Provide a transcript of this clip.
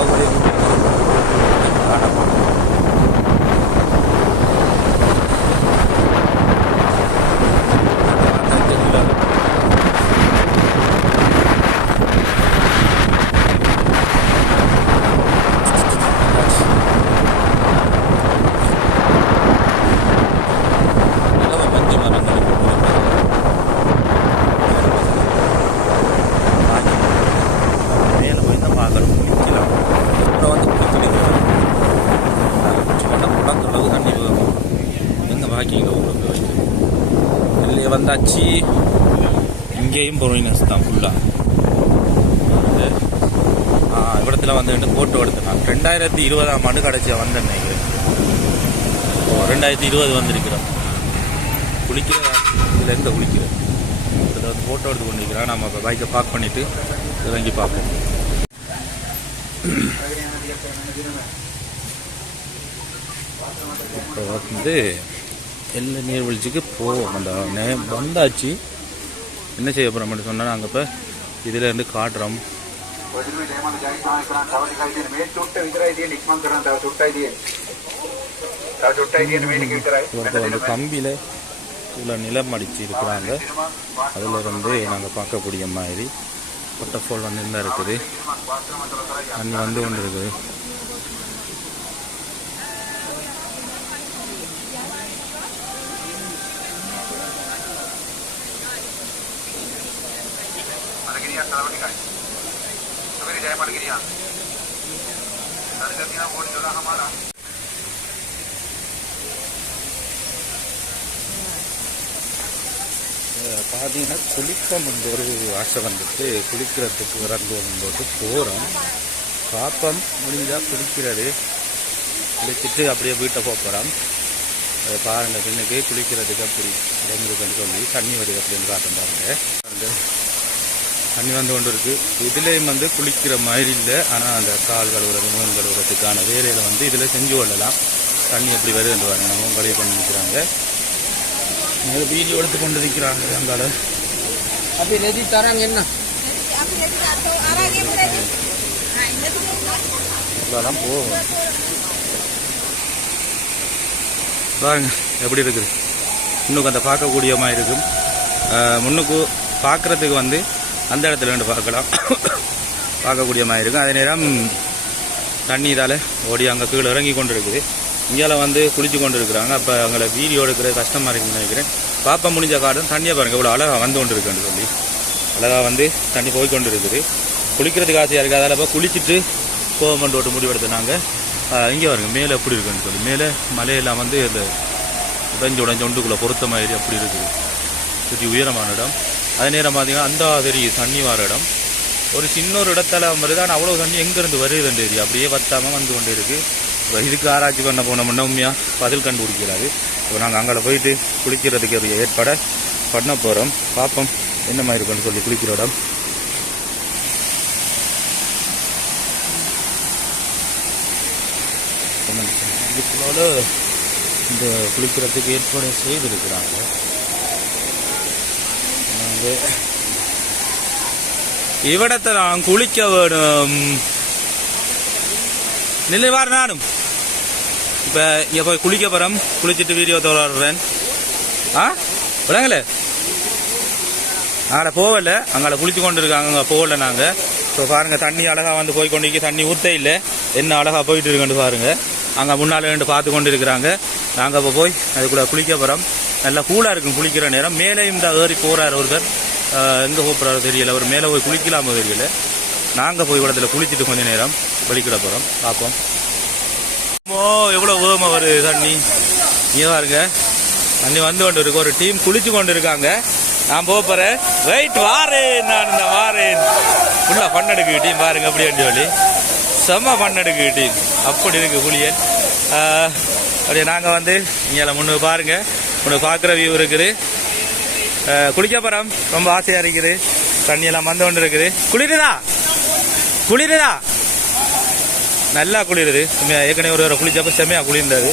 பாகுபலி வந்தாச்சு. இங்கேயும் பொருளினஸ் தான் ஃபுல்லாக. இவ்விடத்தில் வந்து ஃபோட்டோ எடுத்தேன் நான் 2020ஆம் ஆண்டு கடைசியாக வந்தேன் நினைக்கிறேன். 2020 வந்திருக்கிறோம். குளிக்கிறதா இதில் எங்கே குளிக்கிறேன் இதில் வந்து ஃபோட்டோ எடுத்து கொண்டு இருக்கிறேன். நம்ம இப்போ பைக்கை பார்க் பண்ணிவிட்டு இறங்கி பார்ப்போம். இப்போ வந்து எல்லா நீர்வீழ்ச்சிக்கு போவோம். அந்த வந்தாச்சு. என்ன செய்ய போகிறோம்னு சொன்னால் நாங்கள் இப்போ இதில் இருந்து காட்டுறோம். வந்து கம்பியில் இவ்வளோ நிலம் அடிச்சு இருக்கிறாங்க. அதில் இருந்து நாங்கள் பார்க்கக்கூடிய மாதிரி வாட்டர்ஃபால் வந்து இருந்தால் இருக்குது. தண்ணி வந்து கொண்டு இருக்குது. பார்த்தீங்கன்னா குளிப்பம் வந்து ஒரு ஆசை வந்துட்டு குளிக்கிறதுக்கு இறங்குவோம் போட்டு போகிறோம். பாப்பம் முடிஞ்சால் குளிக்கிறது. குளிச்சுட்டு அப்படியே வீட்டை போகிறோம். அதை பாருங்கள் பின்னுக்கு குளிக்கிறதுக்கு அப்படி இறங்குதுன்னு சொல்லி தண்ணி வருது அப்படின்னு காட்டும் பாருங்கள். தண்ணி வந்து கொண்டு இருக்குது. இதுலேயும் வந்து குளிக்கிற மாதிரி இல்லை. ஆனால் அந்த கால் கழுவுறது மூணு கழுவுறதுக்கான வேலையில் வந்து இதில் செஞ்சு கொள்ளலாம். தண்ணி எப்படி வருதுன்னு பாருங்க. நம்ம கழுவி பண்ணி நிற்கிறாங்க. வீடியோ எடுத்து கொண்டு இருக்கிறாங்க. அங்கால அப்படி நெதி தராங்க. என்ன போகும் பாருங்க எப்படி இருக்குது. இன்னும் அந்த பார்க்கக்கூடிய மாதிரி இருக்கும். முன்னுக்கு பார்க்குறதுக்கு வந்து அந்த இடத்துல ரெண்டு பார்க்கலாம். பார்க்கக்கூடிய மாதிரி இருக்கும். அதே நேரம் தண்ணி இதால் ஓடி அங்கே கீழே இறங்கி கொண்டு இருக்குது. இங்கால வந்து குளிச்சு கொண்டு இருக்கிறாங்க. அப்போ அவங்கள வீடியோ எடுக்கிறது கஷ்டமாக இருக்குன்னு நினைக்கிறேன். பாப்பா முடிஞ்ச காடும் தண்ணியை பாருங்கள் இவ்வளோ அழகாக வந்து கொண்டு இருக்குன்னு சொல்லி அழகாக வந்து தண்ணி போய் கொண்டு இருக்குது. குளிக்கிறதுக்கு ஆசையாக இருக்குது. அதில் இப்போ குளிச்சுட்டு போகமெண்டு ஓட்டு முடிவெடுத்துனாங்க. இங்கே பாருங்க மேலே எப்படி இருக்குன்னு சொல்லி. மேலே மலையெல்லாம் வந்து இந்த உடைஞ்சு ஒன்றுக்குள்ளே பொறுத்த மாதிரி அப்படி இருக்குது. சுற்றி உயரமான இடம். அதே நேரம் பார்த்தீங்கன்னா அந்த தெரியுது தண்ணி வர இடம். ஒரு சின்ன ஒரு இடத்துல வருது. ஆனால் அவ்வளோ தண்ணி எங்கேருந்து வருதுன்னு தெரியுது. அப்படியே பத்தாமல் வந்து கொண்டு இருக்குது. இப்போ இதுக்கு ஆராய்ச்சி பண்ண போனோம்னா உண்மையாக பதில் கண்டுபிடிக்கிறாரு. இப்போ நாங்கள் அங்கே போயிட்டு குளிக்கிறதுக்கு ஒரு ஏற்பாடை பண்ண போகிறோம். பார்ப்போம் என்ன மாதிரி இருக்குன்னு சொல்லி குளிக்கிற இடம். இதுக்குள்ள இந்த குளிக்கிறதுக்கு ஏற்பாடு செய்திருக்கிறாங்க. இவ்விடத்தை நான் குளிக்க வேணும். நிலைவார் நானும் இப்போ இங்கே போய் குளிக்க போகிறோம். குளிச்சுட்டு வீடியோ தொடர்றேன். விளங்கல அங்கே போகல. அங்கே குளிச்சு கொண்டு இருக்காங்க. அங்கே போகல நாங்கள். ஸோ பாருங்கள் தண்ணி அழகாக வந்து போய் கொண்டு தண்ணி ஊற்றே இல்லை. என்ன அழகாக போயிட்டு இருக்குன்னு பாருங்கள். அங்கே முன்னால் ரெண்டு பார்த்து கொண்டு இருக்கிறாங்க. நாங்கள் இப்போ போய் அதுக்குள்ளே குளிக்க போகிறோம். நல்லா கூலாக இருக்கும் குளிக்கிற நேரம். மேலேயும் இந்த ஏறி போகிறார் ஒருத்தர். எங்கே போகிறாரோ தெரியல. அவர் மேலே போய் குளிக்கலாமோ தெரியல. நாங்கள் போய் இடத்துல குளிச்சுட்டு கொஞ்சம் நேரம் வெளிக்கிட போகிறோம். பார்ப்போம். எவ்வளோ வேகமாக வருது தண்ணி. இங்கே பாருங்க தண்ணி வந்து கொண்டு இருக்கு. ஒரு டீம் குளிச்சு கொண்டு இருக்காங்க. நான் போகிறேன். ரைட் வாரேன். நான் இந்த வாரேன் ஃபுல்லாக பண்ணெடுக்கு டீம் பாருங்க. அப்படி சொல்லி செம்ம பண்ணெடுக்கு டீம் அப்படி இருக்கு குளியல். அப்படியே நாங்கள் வந்து இங்கே முன்னு பாருங்க. முன்னு பார்க்குற வியூ இருக்குது. குளிக்க போகிறோம். ரொம்ப ஆசையாக இருக்குது. தண்ணியெல்லாம் வந்து கொண்டு இருக்குது. குளிருதா நல்லா குளிருது. ஏற்கனவே ஒரு குளிச்சப்போ செம்மையாக குளிர்ந்தது.